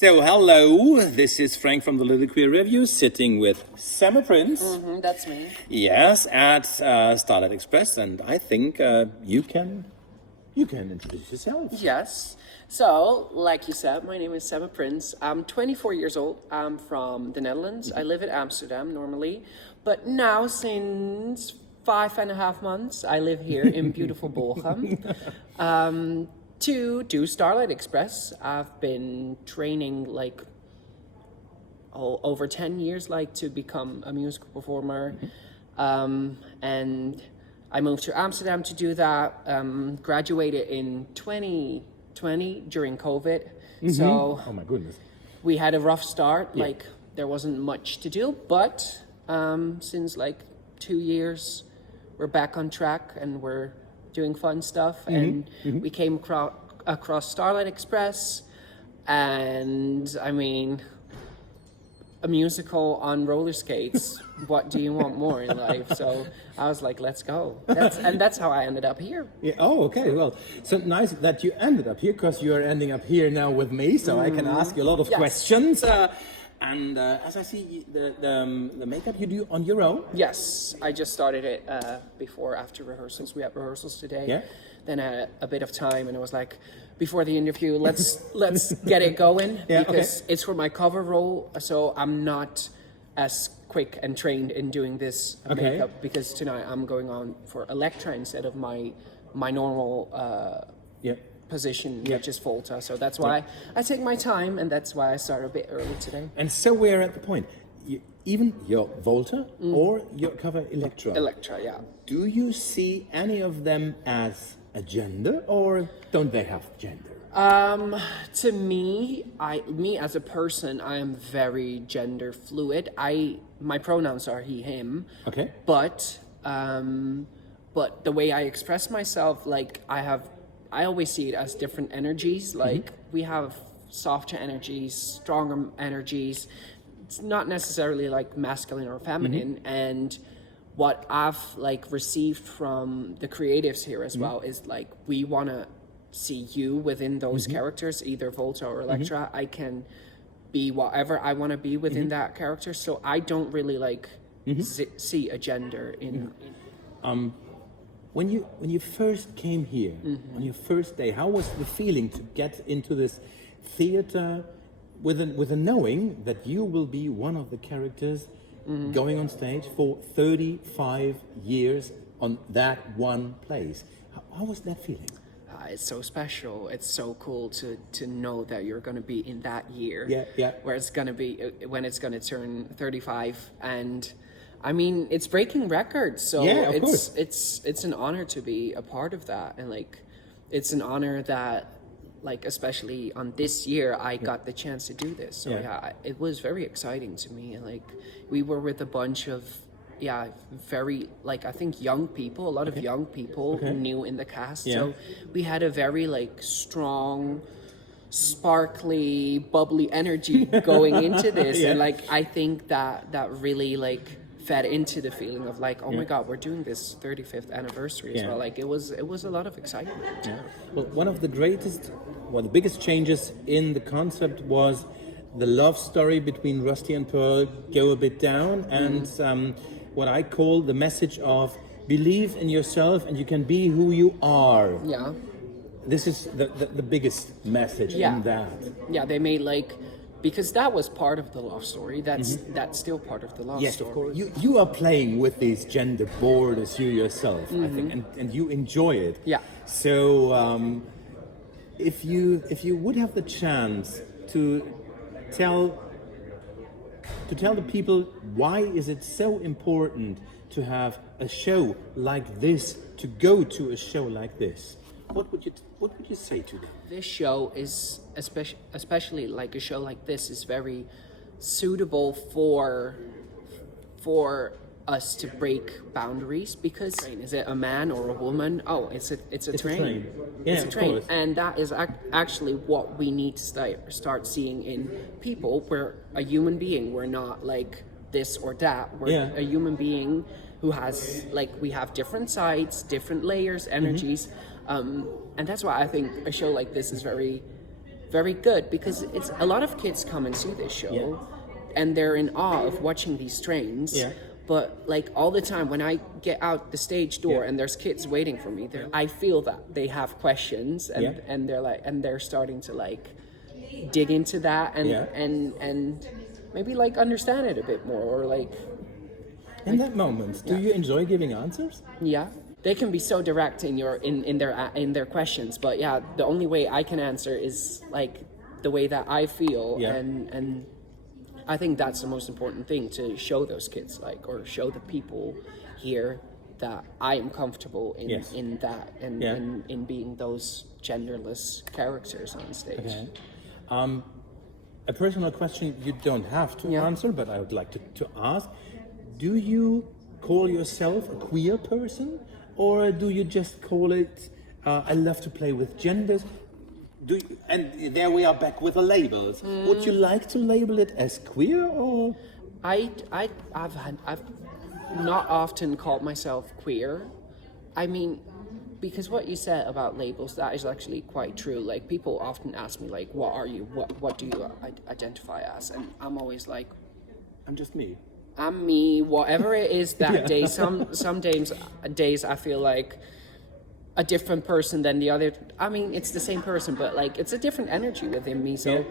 So, hello, this is Frank from the Little Queer Review, sitting with Semme Prince. That's me. Yes, at Starlight Express, and I think you can introduce yourself. Yes. So, like you said, my name is Semme Prins. I'm 24 years old. I'm from the Netherlands. I live in Amsterdam normally, but now since 5.5 months, I live here in beautiful Bolgham. To do Starlight Express, I've been training over 10 years to become a musical performer. And I moved to Amsterdam to do that, graduated in 2020 during COVID. So Oh my goodness. we had a rough start, there wasn't much to do, but since 2 years, we're back on track and we're doing fun stuff. And we came across Starlight Express, and I mean, a musical on roller skates. What do you want more in life? So I was like, let's go. That's how I ended up here. Yeah. Oh, okay. Well, so nice that you ended up here, because you are ending up here now with me, so I can ask you a lot of questions. And as I see, the makeup you do on your own. Yes, I just started it after rehearsals. We had rehearsals today. Yeah. Then I had a bit of time, and it was like, before the interview, let's get it going, because it's for my cover role. So I'm not as quick and trained in doing this makeup, because tonight I'm going on for Electra instead of my normal position, which is Volta. So that's why I take my time, and that's why I start a bit early today. And so we're at the point. Even your Volta or your cover Electra. Electra, yeah. Do you see any of them as a gender, or don't they have gender? To me, me as a person, I am very gender fluid. My pronouns are he, him. Okay. But the way I express myself, I always see it as different energies. We have softer energies, stronger energies. It's not necessarily masculine or feminine. And what I've received from the creatives here as well is we want to see you within those characters, either Volta or Electra. I can be whatever I want to be within that character. So I don't really see a gender in. When you first came here, on your first day, how was the feeling to get into this theater with a knowing that you will be one of the characters going on stage for 35 years on that one place? How was that feeling? It's so special. It's so cool to know that you're going to be in that year. Where it's going to be when it's going to turn 35. And I mean, it's breaking records, so it's an honor to be a part of that, and it's an honor that especially on this year I got the chance to do this. So it was very exciting to me, and we were with a bunch of very I think young people, a lot of young people new in the cast. So we had a very strong, sparkly, bubbly energy going into this, and I think that really fed into the feeling of oh my God, we're doing this 35th anniversary as well. It was a lot of excitement. Well, one of the the biggest changes in the concept was the love story between Rusty and Pearl go a bit down, and what I call the message of believe in yourself and you can be who you are. Yeah. This is the biggest message in that. Yeah, they made because that was part of the love story. That's still part of the love story. Yes, of course. You are playing with these gender borders you yourself, I think, and you enjoy it. Yeah. So if you would have the chance to tell the people why is it so important to have a show like this, to go to a show like this, what would you say to them? This show is especially a show like this is very suitable for us to break boundaries, because is it a man or a woman? Oh, it's a train. Yeah, it's a train. And that is actually what we need to start seeing in people. We're a human being. We're not this or that. We're a human being who has we have different sides, different layers, energies, and that's why I think a show like this is very very good, because it's a lot of kids come and see this show and they're in awe of watching these trains. Yeah. But like all the time when I get out the stage door and there's kids waiting for me, I feel that they have questions and they're like, and they're starting to like dig into that and maybe like understand it a bit more, or like. In that moment, do you enjoy giving answers? Yeah, they can be so direct in their questions, but yeah, the only way I can answer is like the way that I feel, and I think that's the most important thing, to show those kids, like, or show the people here that I am comfortable in that and in being those genderless characters on stage. Okay. A personal question you don't have to answer, but I would like to ask: do you call yourself a queer person, or do you just call it I love to play with genders? And there we are back with the labels. Would you like to label it as queer, or? I've not often called myself queer. I mean, because what you said about labels, that is actually quite true. Like, people often ask me, like, what are you? What do you identify as? And I'm always like, I'm just me. I'm me, whatever it is that day. Some days I feel like a different person than the other. I mean, it's the same person, but like it's a different energy within me. So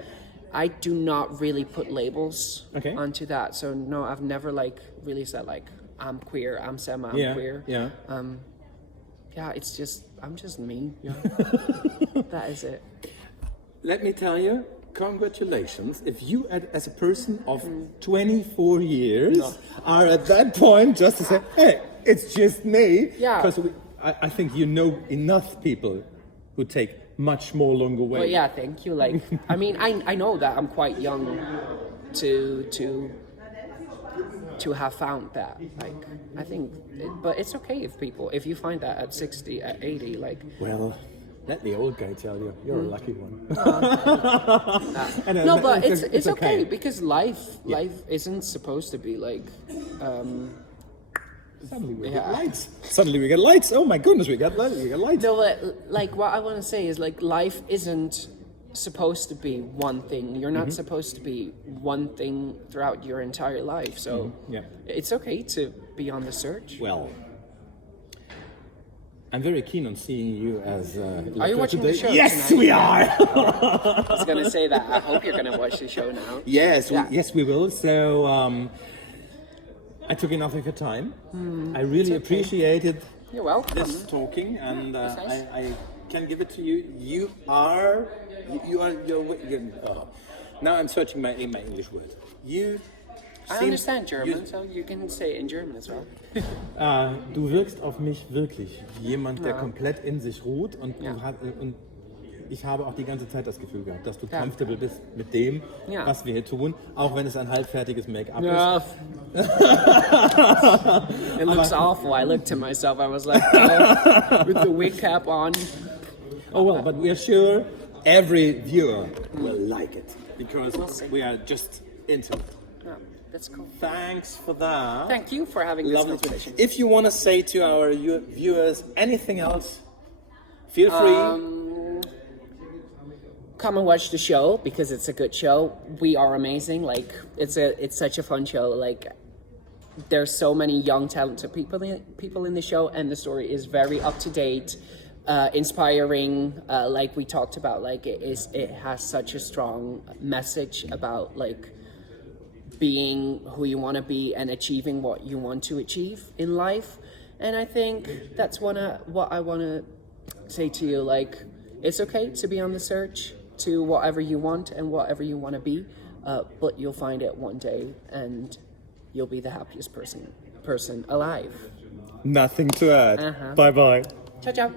I do not really put labels onto that. So no, I've never like really said like I'm queer, I'm Semme, I'm queer. Yeah. It's just I'm just me. Yeah. That is it. Let me tell you, congratulations. If you as a person of 24 years are at that point just to say, hey, it's just me. Yeah. Because I think you know enough people who take much more longer way. Well, yeah, thank you. Like, I mean, I know that I'm quite young to have found that. Like, I think, but it's okay if you find that at 60, at 80, like. Well, let the old guy tell you, you're a lucky one. No, but it's okay, because life isn't supposed to be like. Suddenly we get lights. Suddenly we get lights. Oh my goodness, we got lights. No, but like what I want to say is like life isn't supposed to be one thing. You're not supposed to be one thing throughout your entire life. So it's okay to be on the search. Well, I'm very keen on seeing you as. Are you watching the show? Yes, tonight? we are. I was gonna say that. I hope you're gonna watch the show now. Yes, yes, we will. So. I took enough of your time. I really appreciated You're welcome. this talking, and I can give it to you. You're now I'm searching my English word. I understand German, so you can say it in German as well. Du wirkst auf mich wirklich wie jemand, der komplett in sich ruht, und ich habe auch die ganze Zeit das Gefühl gehabt, dass du comfortable bist mit dem, was wir hier tun, auch wenn es ein halbfertiges Make-up ist. It looks awful. I looked at myself, I was like, oh, with the wig cap on. Oh well, but we are sure every viewer will like it, because we are just into it. Yeah, that's cool. Thanks for that. Thank you for having this conversation. If you want to say to our viewers anything else, feel free. Come and watch the show, because it's a good show. We are amazing. Like, it's such a fun show. Like, there's so many young talented people in the show, and the story is very up to date, inspiring. Like we talked about, like it has such a strong message about like being who you want to be and achieving what you want to achieve in life. And I think that's what I want to say to you. Like, it's okay to be on the search to whatever you want and whatever you want to be, but you'll find it one day, and you'll be the happiest person alive. Nothing to add. Bye bye. Ciao, ciao.